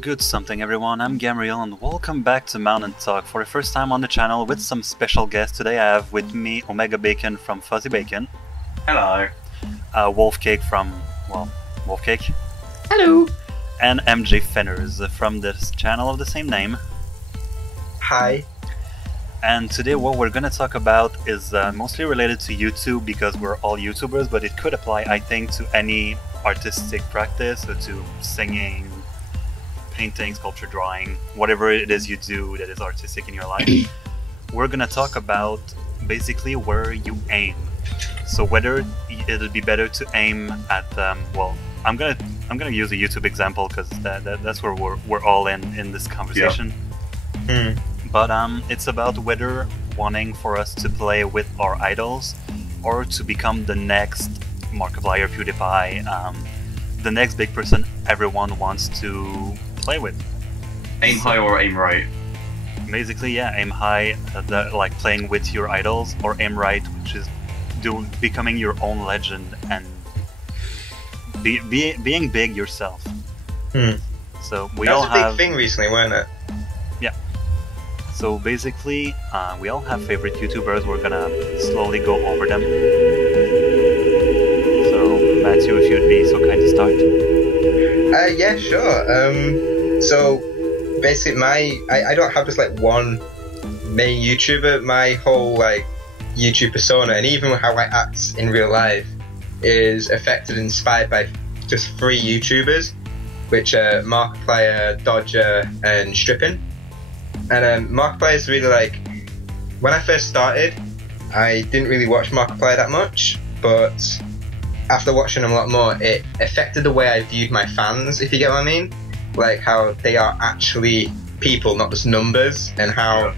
Good something everyone, I'm Gamriel and welcome back to Mountain Talk for the first time on the channel with some special guests. Today I have with me Omega Bacon from Fuzzy Bacon. Hello. Wolfcake from, Wolfcake. Hello. And MJ Fenners from this channel of the same name. Hi. And today what we're gonna talk about is mostly related to YouTube because we're all YouTubers, but it could apply, I think, to any artistic practice, or to singing, painting, sculpture, drawing, whatever it is you do that is artistic in your life. We're gonna talk about basically where you aim. So whether it'll be better to aim at I'm gonna use a YouTube example because that's where we're all in this conversation. Yep. But it's about whether wanting for us to play with our idols or to become the next Markiplier, PewDiePie, the next big person everyone wants to play with. Aim high or aim right? Basically, yeah, aim high, like playing with your idols, or aim right, which is becoming your own legend and being big yourself. So we all have. That was a big thing recently, wasn't it? Yeah. So basically, we all have favorite YouTubers. We're gonna slowly go over them. So Matthew, if you'd be so kind to start. Yeah, sure. So basically, I don't have just like one main YouTuber. My whole YouTube persona, and even how I act in real life, is affected and inspired by just three YouTubers, which are Markiplier, Dodger, and Strippin. And Markiplier is really when I first started, I didn't really watch Markiplier that much, but after watching him a lot more, it affected the way I viewed my fans, if you get what I mean. Like how they are actually people, not just numbers, and how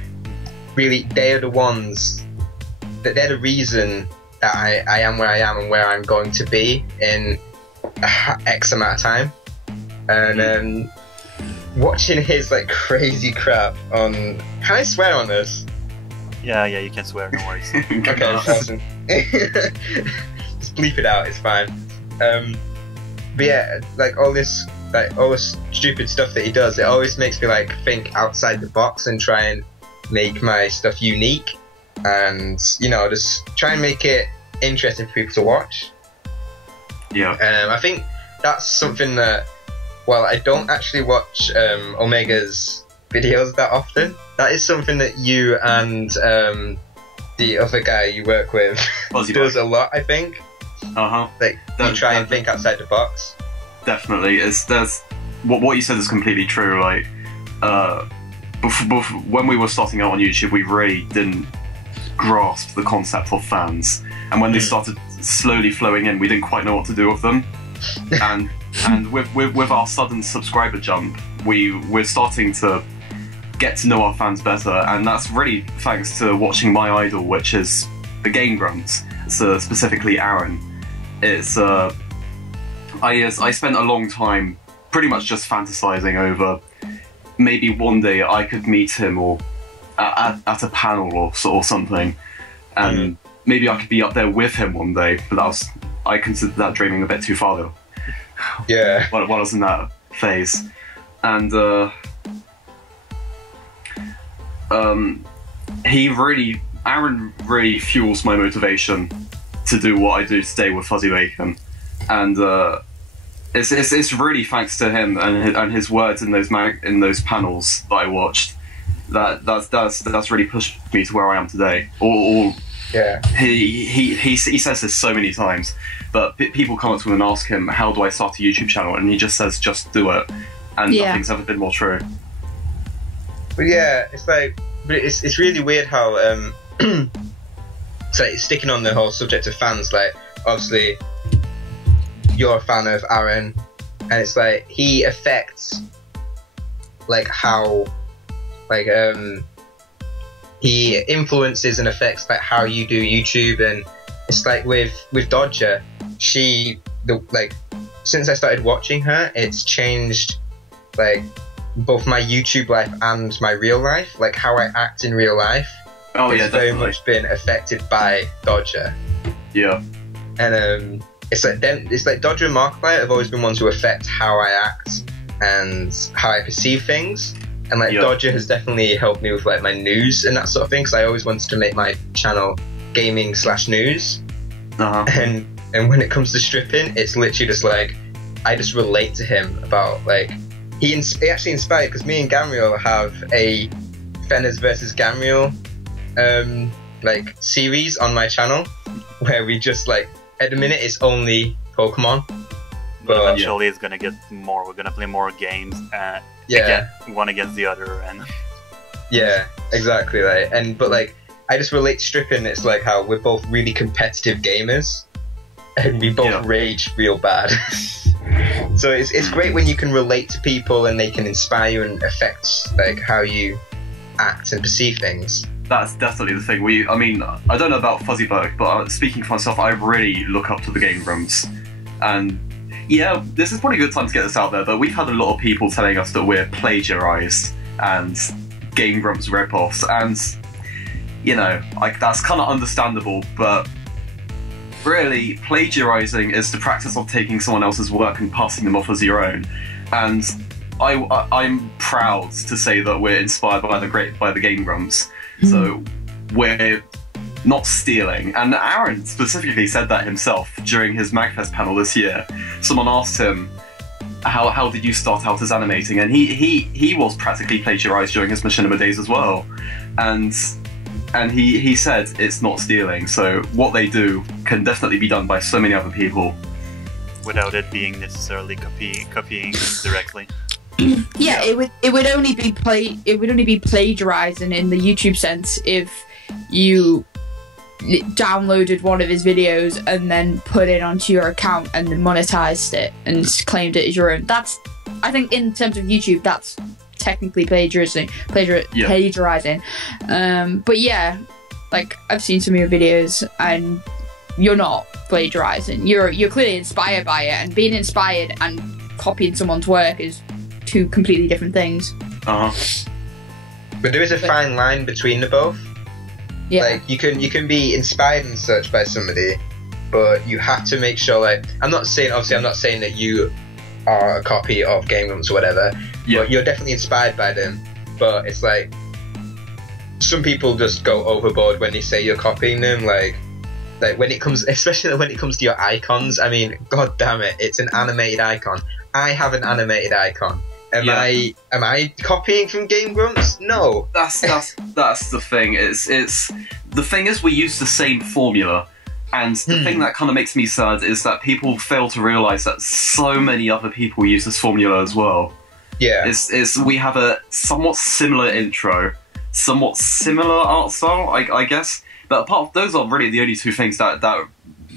really they are the ones that they're the reason that I am where I am and where I'm going to be in X amount of time. And watching his crazy crap on, can I swear on this? Yeah, you can swear, no worries. Okay, awesome. Just bleep it out, it's fine. But yeah, all this stupid stuff that he does, it always makes me think outside the box and try and make my stuff unique, and just try and make it interesting for people to watch. Yeah. I think that's something that, while I don't actually watch Omega's videos that often, that is something that you and the other guy you work with does a lot, I think. You try and think outside the box. Definitely. What you said is completely true. When we were starting out on YouTube, we really didn't grasp the concept of fans, and when they started slowly flowing in, we didn't quite know what to do with them. and with our sudden subscriber jump, we're starting to get to know our fans better, and that's really thanks to watching my idol, which is the Game Grumps. So specifically Aaron. It's I spent a long time pretty much just fantasizing over maybe one day I could meet him or at a panel or something, and maybe I could be up there with him one day. But I considered that dreaming a bit too far though. Yeah. While I was in that phase, and Aaron really fuels my motivation to do what I do today with Fuzzy Bacon, and it's really thanks to him and his words in those panels that I watched that's really pushed me to where I am today. Yeah. He says this so many times, but people come up to him and ask him, how do I start a YouTube channel, and he just says, just do it, and nothing's ever been more true. But yeah, it's really weird how sticking on the whole subject of fans, obviously you're a fan of Aaron, and it's he affects how he influences and affects how you do YouTube. And it's with Dodger, since I started watching her, it's changed both my YouTube life and my real life, how I act in real life. It's very much been affected by Dodger. Yeah. And it's Dodger and Markiplier have always been ones who affect how I act and how I perceive things. And like Yeah. Dodger has definitely helped me with like my news and that sort of thing, because I always wanted to make my channel gaming/news. Uh-huh. And when it comes to stripping, it's literally just like I just relate to him about like he actually inspired, because me and Gamriel have a Fenners versus Gamriel like series on my channel where we just like at the minute it's only Pokemon, But but eventually it's gonna get more. We're gonna play more games. yeah, One against the other, and yeah, exactly. But I just relate to stripping. It's like how we're both really competitive gamers, and we both Yeah. rage real bad. So it's great when you can relate to people and they can inspire you and affect like how you act and perceive things. That's definitely the thing. I mean, I don't know about Fuzzyberg, but speaking for myself, I really look up to the Game Grumps. And yeah, this is probably a good time to get this out there, but we've had a lot of people telling us that we're plagiarized and Game Grumps rip-offs, and you know, like that's kind of understandable, but really, plagiarizing is the practice of taking someone else's work and passing them off as your own. And I'm proud to say that we're inspired by the Game Grumps. So we're not stealing. And Aaron specifically said that himself during his MagFest panel this year. Someone asked him, how did you start out as animating? And he was practically plagiarized during his Machinima days as well. And he said it's not stealing. So what they do can definitely be done by so many other people. without it being necessarily copying directly. Yeah, it would only be plagiarizing in the YouTube sense if you downloaded one of his videos and then put it onto your account and then monetized it and claimed it as your own. That's, I think, in terms of YouTube, that's technically plagiarizing. But yeah, like I've seen some of your videos and you're not plagiarizing. You're clearly inspired by it, and being inspired and copying someone's work is two completely different things. But there is a fine line between the both. Yeah. Like you can be inspired and such by somebody, but you have to make sure. Like I'm not saying that you are a copy of Game Grumps or whatever. Yeah. But you're definitely inspired by them. But it's like some people just go overboard when they say you're copying them. Like when it comes, especially when it comes to your icons. I mean, god damn it, it's an animated icon. I have an animated icon. Am I copying from Game Grumps? No. That's the thing. It's the thing is we use the same formula, and the thing that kind of makes me sad is that people fail to realize that so many other people use this formula as well. Yeah. We have a somewhat similar intro, somewhat similar art style, I guess. But apart from those are really the only two things that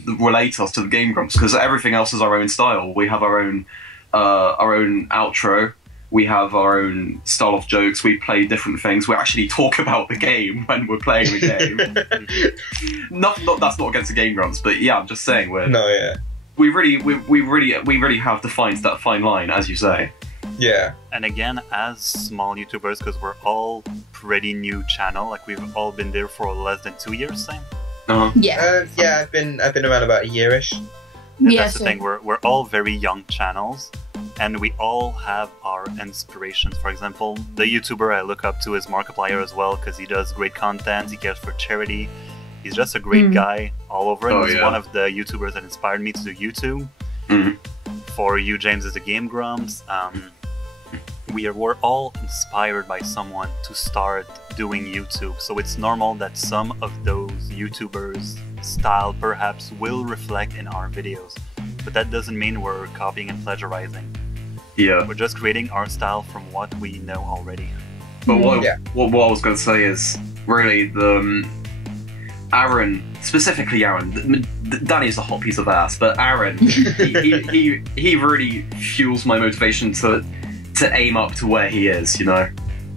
relate us to the Game Grumps, because everything else is our own style. We have our own outro. We have our own style of jokes. We play different things. We actually talk about the game when we're playing the game. That's not against the Game Grumps, but yeah, I'm just saying we really have defined that fine line, as you say. Yeah. And again, as small YouTubers, because we're all pretty new channel, like we've all been there for less than 2 years, Sam. Yeah. Yeah, I've been around about a yearish. And Yeah, that's the thing, we're all very young channels, and we all have our inspirations. For example, the YouTuber I look up to is Markiplier as well, because he does great content, he cares for charity, he's just a great guy all over, and he's one of the YouTubers that inspired me to do YouTube. For you, James, is the Game Grumps. We're all inspired by someone to start doing YouTube, so it's normal that some of those YouTubers' style perhaps will reflect in our videos, but that doesn't mean we're copying and plagiarizing. Yeah. We're just creating our style from what we know already. But what I was going to say is really Aaron, specifically Aaron. Danny's a hot piece of ass, but Aaron, he really fuels my motivation to aim up to where he is. You know,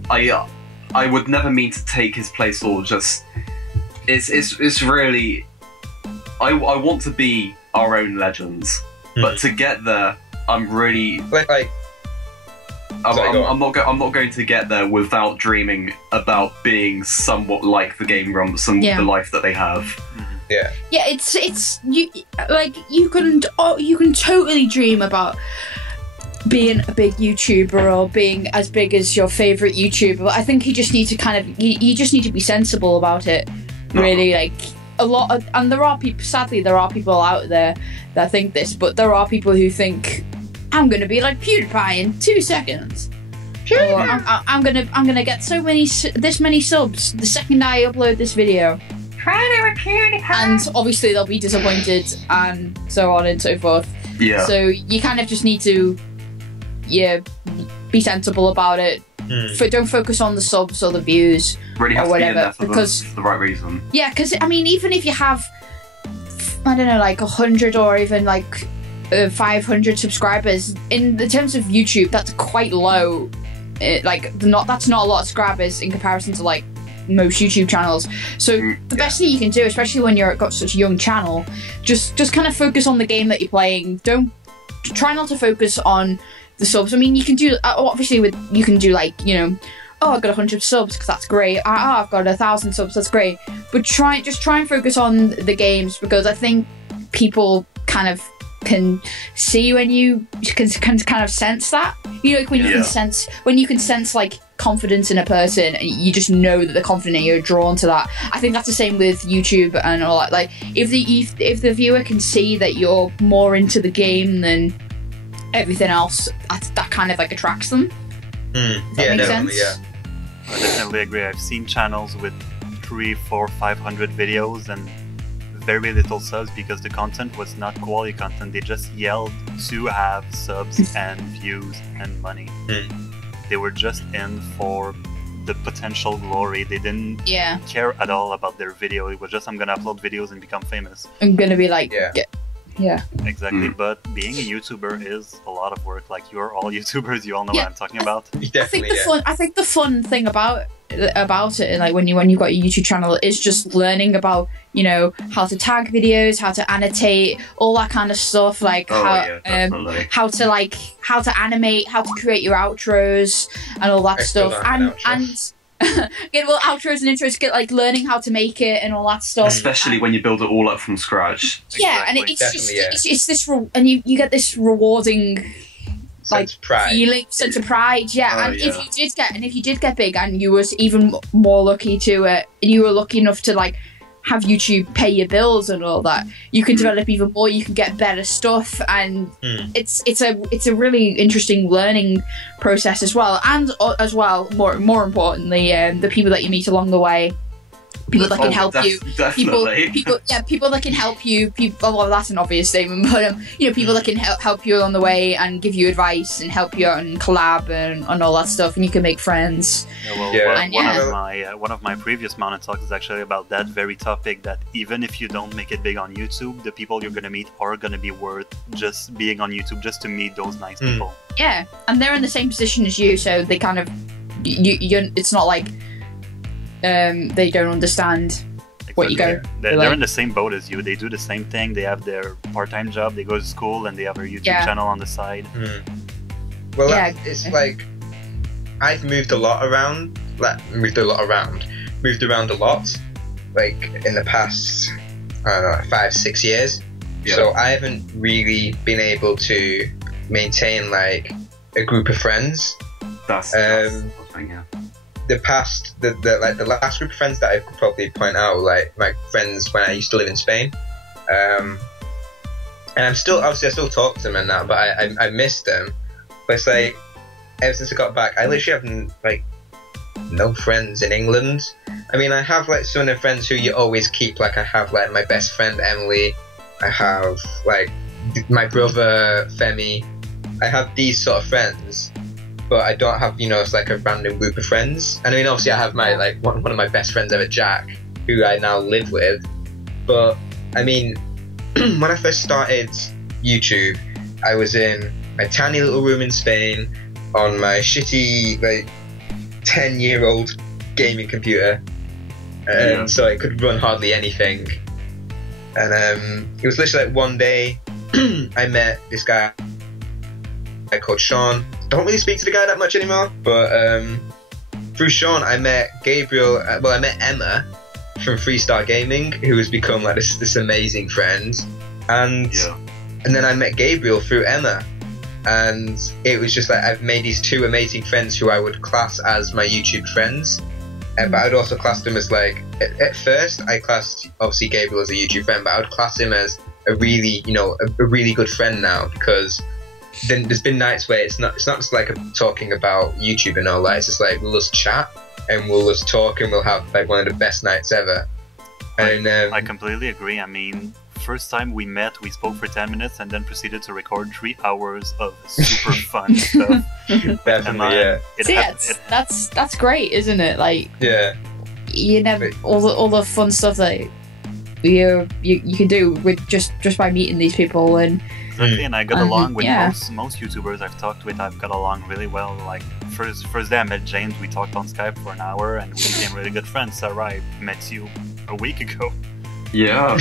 I would never mean to take his place or just. It's really. I want to be our own legends, but to get there, I'm really. I'm not going to get there without dreaming about being somewhat like the Game Grumps and the life that they have. Yeah. Yeah, it's you can totally dream about being a big YouTuber or being as big as your favorite YouTuber. I think you just need to you just need to be sensible about it. Really, like and there are people. Sadly, there are people out there that think this, but there are people who think I'm going to be like PewDiePie in 2 seconds. Or I'm gonna get this many subs the second I upload this video. And obviously they'll be disappointed and so on and so forth. Yeah. So you kind of just need to, be sensible about it. Don't focus on the subs or the views really have or whatever, to be in there for because the right reason. Yeah, because I mean, even if you have, I don't know, like 100 or even like 500 subscribers, in the terms of YouTube, that's quite low. That's not a lot of subscribers in comparison to like most YouTube channels. So the best thing you can do, especially when you've got such a young channel, just kind of focus on the game that you're playing. Try not to focus on the subs. I mean, you can do obviously you can do like, oh, I've got 100 subs because that's great. Oh, I've got 1,000 subs, that's great. But try and focus on the games, because I think people kind of can see when you can kind of sense that, like when you can sense like confidence in a person, and you just know that they're confident and you're drawn to that. I think that's the same with YouTube and all that. Like if the viewer can see that you're more into the game than everything else, that kind of like attracts them. Yeah, definitely. Yeah, I definitely agree. I've seen channels with 300, 400, 500 videos and very little subs because the content was not quality content. They just yelled to have subs and views and money. They were just in for the potential glory. They didn't care at all about their video. It was just, I'm gonna upload videos and become famous. I'm gonna be like, yeah. Exactly. But being a YouTuber is a lot of work. Like, you're all YouTubers, you all know what I'm talking about. I think the fun thing about it, like when you've got a YouTube channel, is just learning about how to tag videos, how to annotate, all that kind of stuff, like how to animate, how to create your outros and all that stuff, and outros and intros, get like learning how to make it and all that stuff, especially when you build it all up from scratch. And it's this and you get this rewarding sense of pride. If you did get big and you was even more lucky to and you were lucky enough to like have YouTube pay your bills and all that, you can develop even more, you can get better stuff, and it's a really interesting learning process as well. And more importantly, the people that you meet along the way, people that can help you, people that can help you. Well, that's an obvious statement, but people that can help you along the way and give you advice and help you out and collab and all that stuff, and you can make friends. One of my previous mountain talks is actually about that very topic. That even if you don't make it big on YouTube, the people you're gonna meet are gonna be worth just being on YouTube, just to meet those nice people. Yeah, and they're in the same position as you, so they kind of it's not like they don't understand what you go. They're in the same boat as you. They do the same thing. They have their part-time job. They go to school and they have their YouTube channel on the side. Well, it's like I've moved a lot around. Moved around a lot. Like in the past, I don't know, 5-6 years. Yeah. So I haven't really been able to maintain like a group of friends. That's the thing, yeah. The last group of friends that I could probably point out, like my friends when I used to live in Spain, and I still talk to them and that, but I miss them. But it's like ever since I got back, I literally have like no friends in England. I mean, I have like some of the friends who you always keep. Like I have like my best friend Emily. I have like my brother Femi. I have these sort of friends. But I don't have, it's like a random group of friends. And I mean, obviously I have my, like, one of my best friends ever, Jack, who I now live with. But, I mean, when I first started YouTube, I was in my tiny little room in Spain on my shitty, like, 10-year-old gaming computer. And so it could run hardly anything. And it was literally like one day, I met this guy called Sean. Don't really speak to the guy that much anymore, but through Sean I met Gabriel. I met Emma from Freestar Gaming, who has become like this amazing friend, and then I met Gabriel through Emma, and it was just like I've made these two amazing friends who I would class as my YouTube friends, but I'd also class them as like at first I classed obviously Gabriel as a YouTube friend, but I would class him as a really a really good friend now, because then there's been nights where it's not just like talking about YouTube and all that. It's just like we'll just chat and we'll just talk and we'll have like one of the best nights ever. And I completely agree. I mean, first time we met, we spoke for 10 minutes and then proceeded to record 3 hours of super fun stuff. Definitely, yeah. That's great, isn't it? Like, yeah, you never all the fun stuff that you can do with just by meeting these people. And exactly, and I got along with most YouTubers I've talked with. I've got along really well. Like first day I met James, we talked on Skype for an hour and we became really good friends. Sarah, I met you a week ago. Yeah.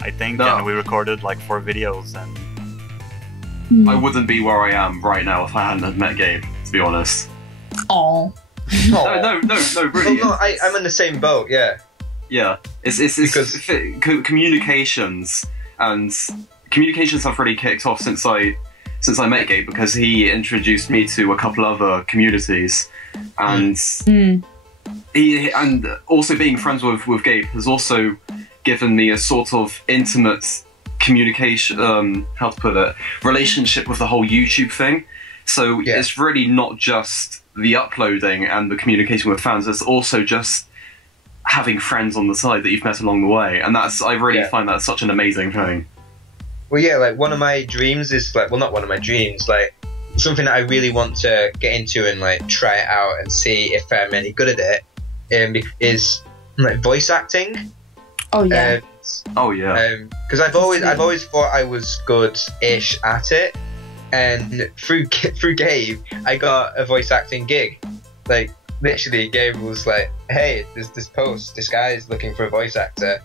I think, and we recorded like 4 videos, and I wouldn't be where I am right now if I hadn't met Gabe, to be honest. Oh. No, really. Well, no, I'm in the same boat, yeah. Yeah, it's because communications have really kicked off since I met Gabe, because he introduced me to a couple other communities, and he also being friends with Gabe has also given me a sort of intimate communication, relationship with the whole YouTube thing. So it's really not just the uploading and the communication with fans, it's also just having friends on the side that you've met along the way, and I really find that such an amazing thing. Well, yeah, like one of my dreams is like, well, not one of my dreams, like something that I really want to get into and like try it out and see if I'm any good at it, is like voice acting. Oh yeah. Because I've always thought I was good-ish at it, and through Gabe, I got a voice acting gig. Like literally, Gabe was like, "Hey, there's this post. This guy is looking for a voice actor.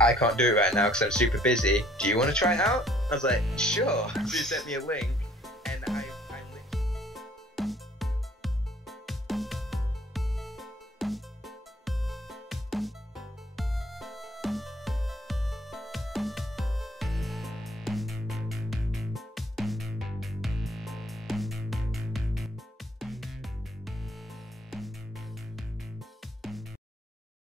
I can't do it right now because I'm super busy. Do you want to try it out?" I was like, "Sure." So he sent me a link,